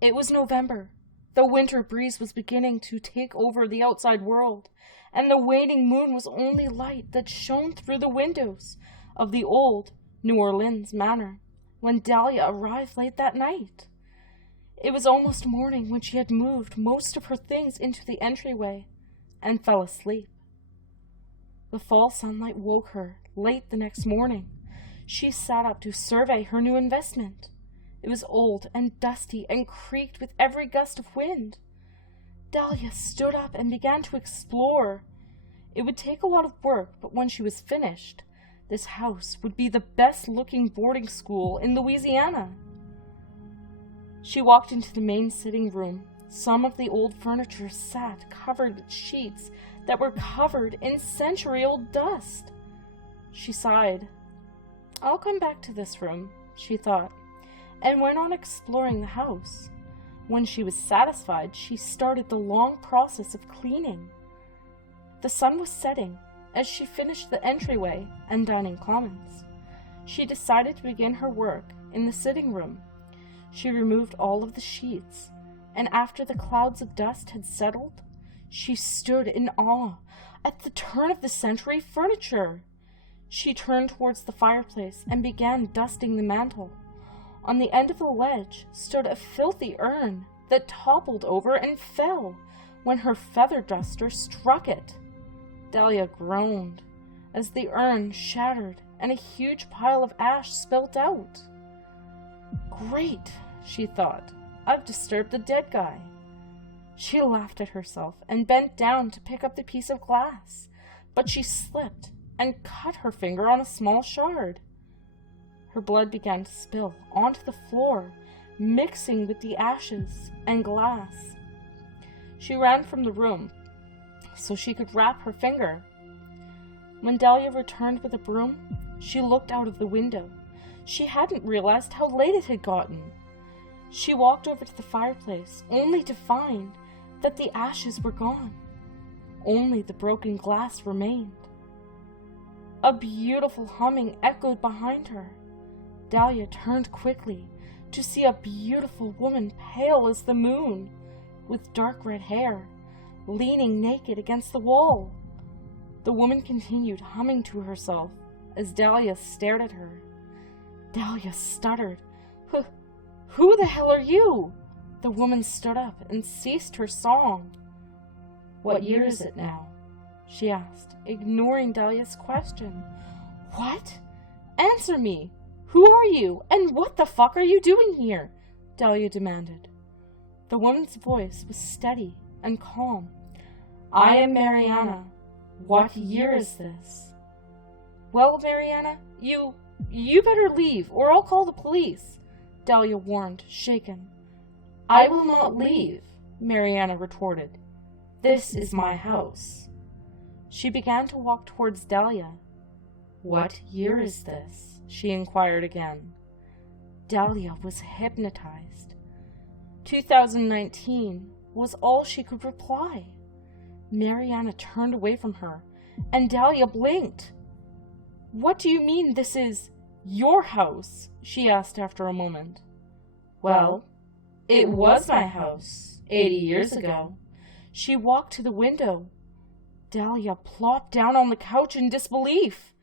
It was November. The winter breeze was beginning to take over the outside world, and the waning moon was only light that shone through the windows of the old New Orleans manor when Dahlia arrived late that night. It was almost morning when she had moved most of her things into the entryway and fell asleep. The fall sunlight woke her late the next morning. She sat up to survey her new investment. It was old and dusty and creaked with every gust of wind. Dahlia stood up and began to explore. It would take a lot of work, but when she was finished, this house would be the best-looking boarding school in Louisiana. She walked into the main sitting room. Some of the old furniture sat covered with sheets that were covered in century-old dust. She sighed. "I'll come back to this room," she thought, and went on exploring the house. When she was satisfied, she started the long process of cleaning. The sun was setting as she finished the entryway and dining commons. She decided to begin her work in the sitting room. She removed all of the sheets, and after the clouds of dust had settled, she stood in awe at the turn-of-the-century furniture. She turned towards the fireplace and began dusting the mantel. On the end of the ledge stood a filthy urn that toppled over and fell when her feather duster struck it. Dahlia groaned as the urn shattered and a huge pile of ash spilt out. "Great," she thought, "I've disturbed a dead guy." She laughed at herself and bent down to pick up the piece of glass, but she slipped and cut her finger on a small shard. Her blood began to spill onto the floor, mixing with the ashes and glass. She ran from the room so she could wrap her finger. When Dahlia returned with a broom, she looked out of the window. She hadn't realized how late it had gotten. She walked over to the fireplace, only to find that the ashes were gone. Only the broken glass remained. A beautiful humming echoed behind her. Dahlia turned quickly to see a beautiful woman, pale as the moon, with dark red hair, leaning naked against the wall. The woman continued humming to herself as Dahlia stared at her. Dahlia stuttered. Who the hell are you?" The woman stood up and ceased her song. "What year is it now?" she asked, ignoring Dahlia's question. "What? Answer me! Who are you, and what the fuck are you doing here?" Dahlia demanded. The woman's voice was steady and calm. "I am Mariana. What year is this?" "Well, Mariana, you better leave, or I'll call the police," Dahlia warned, shaken. "I will not leave," Mariana retorted. "This is my house." She began to walk towards Dahlia. "What year is this?" she inquired again. Dahlia was hypnotized. 2019 was all she could reply. Mariana turned away from her, and Dahlia blinked. "What do you mean this is your house?" she asked after a moment. "Well, it was my house 80 years ago." She walked to the window. Dahlia plopped down on the couch in disbelief.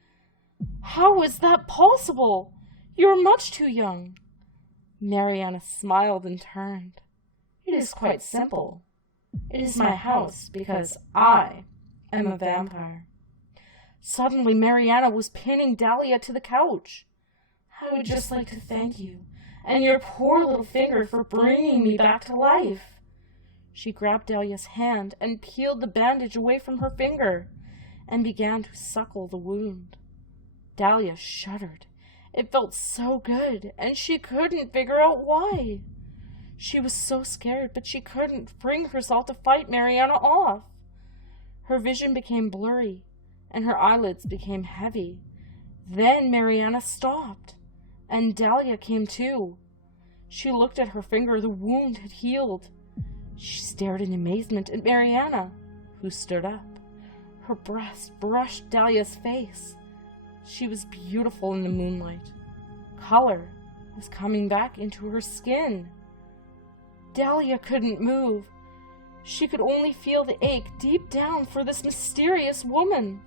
"How is that possible? You're much too young." Mariana smiled and turned. "It is quite simple. It is my house because I am a vampire." Suddenly, Mariana was pinning Dahlia to the couch. "I would just like to thank you and your poor little finger for bringing me back to life." She grabbed Dahlia's hand and peeled the bandage away from her finger and began to suckle the wound. Dahlia shuddered. It felt so good, and she couldn't figure out why. She was so scared, but she couldn't bring herself to fight Mariana off. Her vision became blurry, and her eyelids became heavy. Then Mariana stopped, and Dahlia came to. She looked at her finger. The wound had healed. She stared in amazement at Mariana, who stood up. Her breast brushed Dahlia's face. She was beautiful in the moonlight. Color was coming back into her skin. Dahlia couldn't move. She could only feel the ache deep down for this mysterious woman.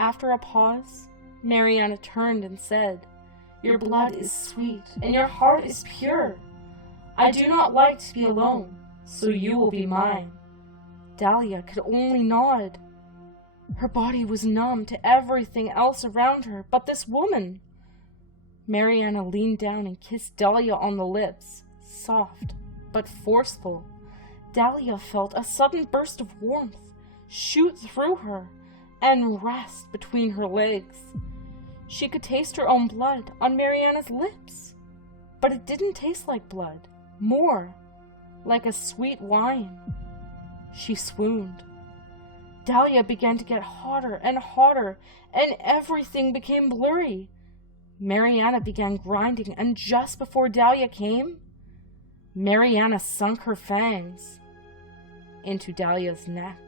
After a pause, Mariana turned and said, "Your blood is sweet, and your heart is pure. I do not like to be alone, so you will be mine." Dahlia could only nod. Her body was numb to everything else around her but this woman. Mariana leaned down and kissed Dahlia on the lips, soft but forceful. Dahlia felt a sudden burst of warmth shoot through her and rest between her legs. She could taste her own blood on Mariana's lips, but it didn't taste like blood, more like a sweet wine. She swooned. Dahlia began to get hotter, and everything became blurry. Mariana began grinding, and just before Dahlia came, Mariana sunk her fangs into Dahlia's neck.